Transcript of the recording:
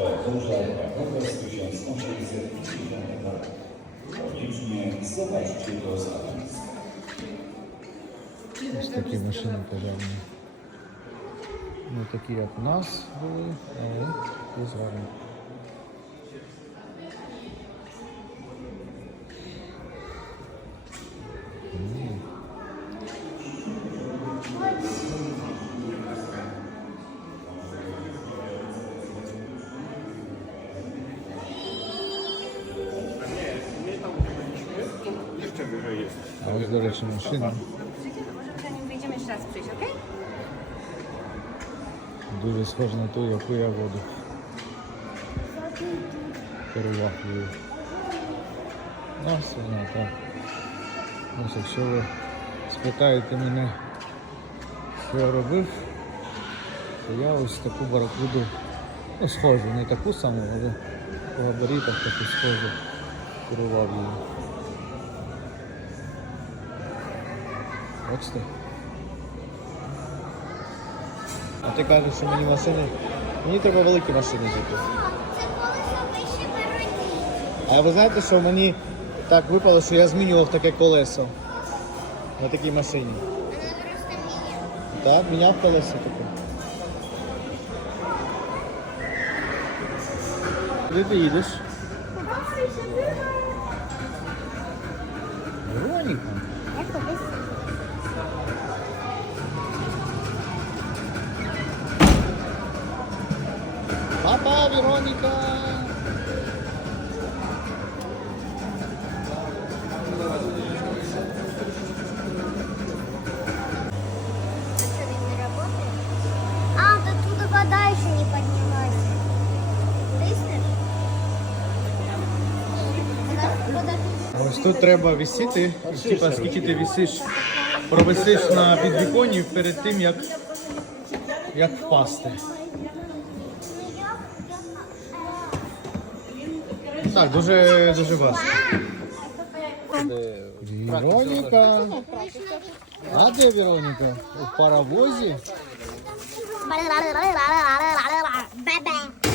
Teodorza Bachowa z 1650 lat. Koniecznie zobaczcie to za Jest takie maszyny pożarne. No takie jak nas były, ale tu z wami. Ось, до речі, машина. Może zanim wyjdziemy jeszcze raz przyjść, ok? Дуже схожа на ту, яку я воду її. Ну, все одно так. Ось якщо ви спитаєте мене, що я робив, то я ось таку баракуду, ну схожу, не таку саму, але по габаритах таку схожу керував її. Бачите? А ти кажеш, що мені машини. Мені треба великі машини барані. А ви знаєте, що мені так випало, що я змінював таке колесо на такій машині. Так, міняв колесо таке. Куди ти їдеш? Вероніка. Папа, Вероніка. А що він не працює? А, то тут вода не вода Ось тут треба висіти, типа скільки ти висиш, провисиш на підвіконні перед тим, як, як впасти. Так, дуже, дуже важко. Вероніка. А де Вероніка? У паровозі? Бебе.